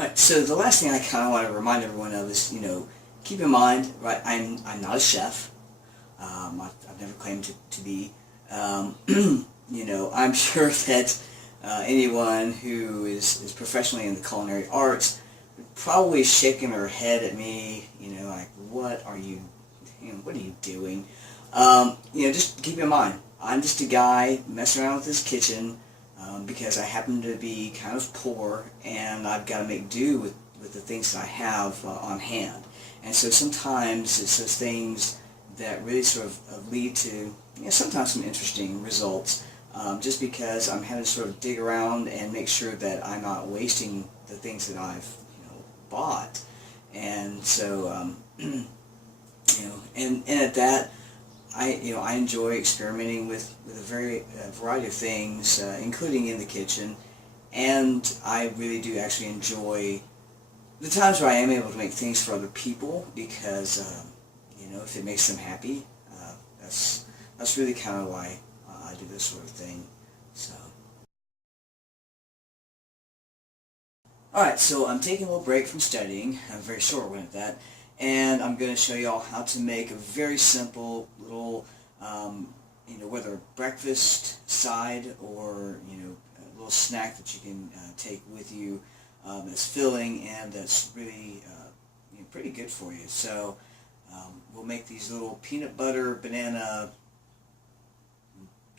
Alright, so the last thing I kind of want to remind everyone of is, keep in mind, right, I'm not a chef. I've never claimed to be. I'm sure that anyone who is professionally in the culinary arts would probably shaking their head at me, like, what are you doing? Just keep in mind, I'm just a guy messing around with this kitchen because I happen to be kind of poor and I've got to make do with the things that I have on hand. And so sometimes it's those things that really sort of lead to sometimes some interesting results, just because I'm having to sort of dig around and make sure that I'm not wasting the things that I've bought. And so and at that, I enjoy experimenting with a variety of things, including in the kitchen, and I really do actually enjoy the times where I am able to make things for other people because if it makes them happy, that's really kind of why I do this sort of thing. So, all right, so I'm taking a little break from studying, a very short one at that. And I'm going to show you all how to make a very simple little, whether a breakfast side or, a little snack that you can take with you that's filling and that's really pretty good for you. So we'll make these little peanut butter banana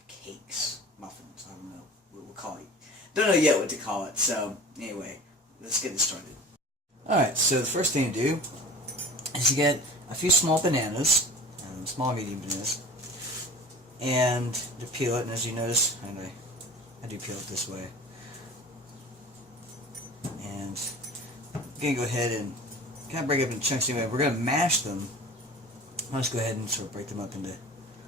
cakes, muffins, I don't know what we'll call it. Don't know yet what to call it. So anyway, let's get this started. Alright, so the first thing to do is you get a few small bananas, small medium bananas, and to peel it, and as you notice, I do peel it this way. And I'm going to go ahead and kind of break it up into chunks anyway. We're going to mash them. I'll just go ahead and sort of break them up into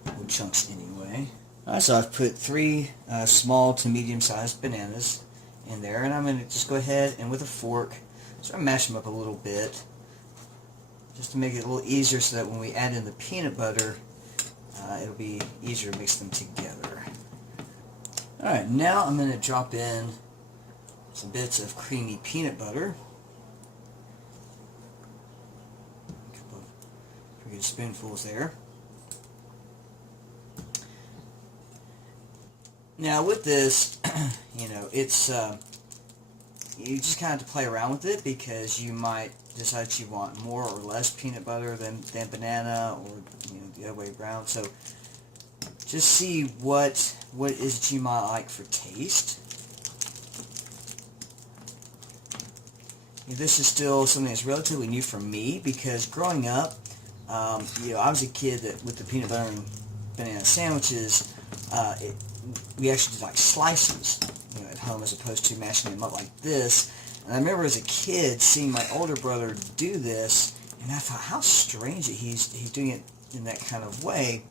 little chunks anyway. Alright, so I've put 3 small to medium-sized bananas in there, and I'm going to just go ahead and with a fork sort of mash them up a little bit, just to make it a little easier so that when we add in the peanut butter, it'll be easier to mix them together. Alright, now I'm going to drop in some bits of creamy peanut butter. A couple of pretty good spoonfuls there. Now with this, it's you just kind of have to play around with it because you might decide that you want more or less peanut butter than banana, or the other way around. So just see what is that you might like for taste. This is still something that's relatively new for me because growing up, I was a kid that with the peanut butter and banana sandwiches, we actually did like slices, at home as opposed to mashing them up like this. And I remember as a kid seeing my older brother do this, and I thought, how strange that he's doing it in that kind of way.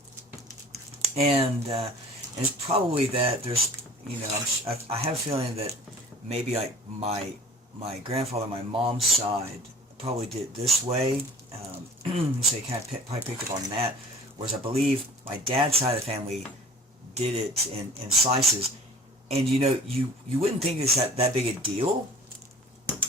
And it's probably that there's, I have a feeling that maybe like my grandfather, my mom's side, probably did it this way, so he kind of probably picked up on that. Whereas I believe my dad's side of the family did it in slices. And you wouldn't think it's that big a deal,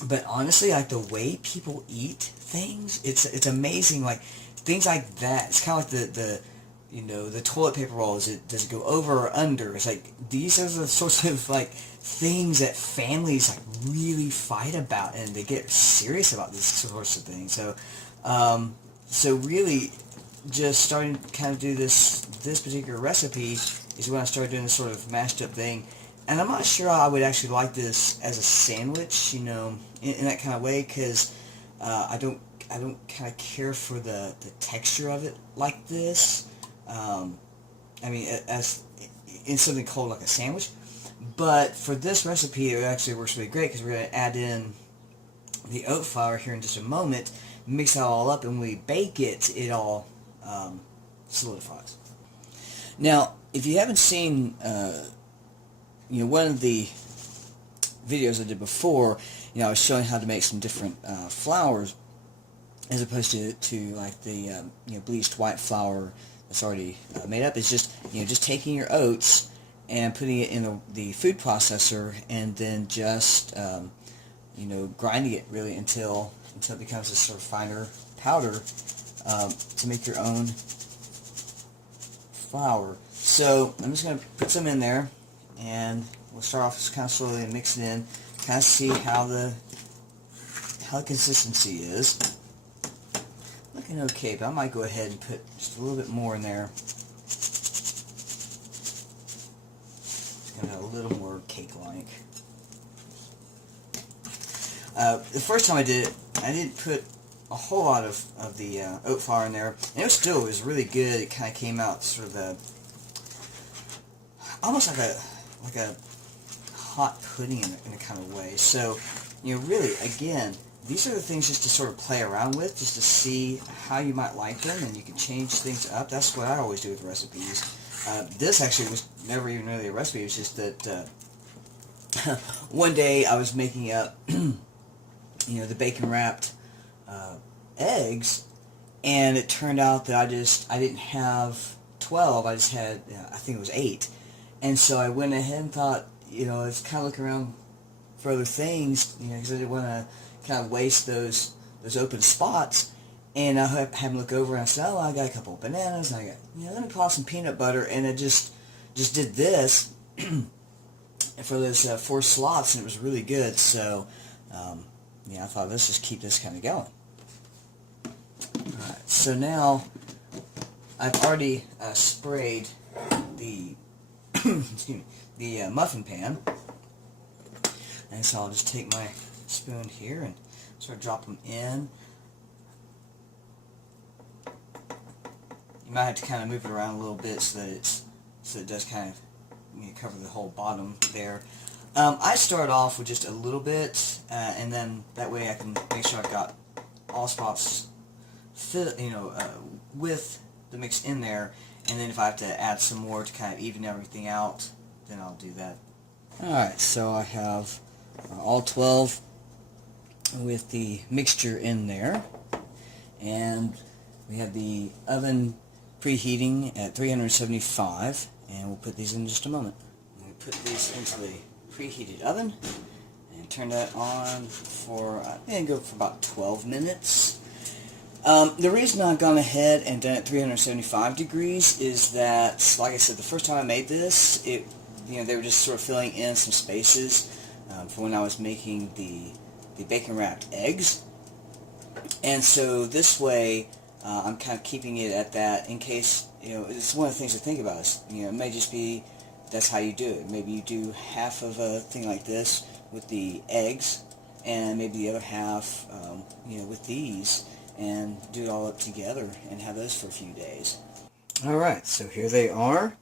but honestly, like the way people eat things, it's amazing. Like things like that, it's kind of like the toilet paper roll. Does it go over or under? It's like these are the sorts of like things that families like really fight about, and they get serious about these sorts of things. So really, just starting to kind of do this particular recipe is when I started doing this sort of mashed up thing. And I'm not sure I would actually like this as a sandwich, in that kind of way, because I don't kind of care for the texture of it like this. As in something called like a sandwich. But for this recipe, it actually works really great because we're going to add in the oat flour here in just a moment, mix that all up, and when we bake it, it all solidifies. Now, if you haven't seen one of the videos I did before, I was showing how to make some different flours as opposed to like the bleached white flour that's already made up. It's just taking your oats and putting it in the food processor, and then just you know, grinding it really until it becomes a sort of finer powder to make your own flour. So I'm just going to put some in there, and we'll start off just kind of slowly and mix it in, kind of see how the consistency is. Looking okay, but I might go ahead and put just a little bit more in there. It's going to have a little more cake-like. The first time I did it, I didn't put a whole lot of the oat flour in there, and it was really good. It kind of came out sort of almost like a hot pudding in a kind of way. So, you know, really, again, these are the things just to sort of play around with, just to see how you might like them, and you can change things up. That's what I always do with recipes. This actually was never even really a recipe. It was just that one day I was making up, you know, the bacon wrapped eggs, and it turned out that I didn't have 12. I just had, I think it was 8. And so I went ahead and thought, you know, let's kind of look around for other things, you know, because I didn't want to kind of waste those open spots. And I had him look over, and I said, oh, I got a couple of bananas, and I got, you know, let me put some peanut butter, and it just did this for those 4 slots, and it was really good. So, yeah, I thought, let's just keep this kind of going. Alright, so now I've already sprayed the excuse me, the muffin pan, and so I'll just take my spoon here and sort of drop them in. You might have to kind of move it around a little bit so that it does kind of, you know, cover the whole bottom there. I start off with just a little bit, and then that way I can make sure I've got all spots fit, you know, with the mix in there, and then if I have to add some more to kind of even everything out, then I'll do that. Alright, so I have all 12 with the mixture in there, and we have the oven preheating at 375, and we'll put these in just a moment. We put these into the preheated oven and turn that on for, I'm going to go for about 12 minutes. The reason I've gone ahead and done it 375 degrees is that, like I said, the first time I made this, you know, they were just sort of filling in some spaces for when I was making the bacon wrapped eggs. And so this way, I'm kind of keeping it at that in case, you know, it's one of the things to think about is, you know, it may just be that's how you do it. Maybe you do half of a thing like this with the eggs, and maybe the other half, you know, with these, and do it all up together and have those for a few days. Alright, so here they are,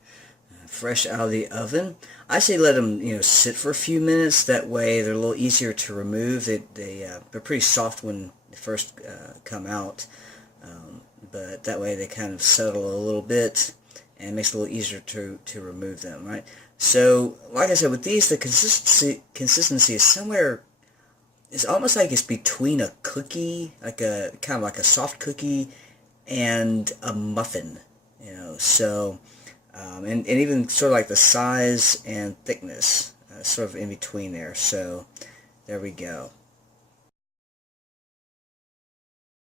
fresh out of the oven. I say let them, you know, sit for a few minutes. That way they're a little easier to remove. They're pretty soft when they first come out, but that way they kind of settle a little bit, and it makes it a little easier to remove them, right? So, like I said, with these, the consistency is somewhere. It's almost like it's between a cookie, like a kind of like a soft cookie, and a muffin, you know. So, and even sort of like the size and thickness, sort of in between there. So, there we go.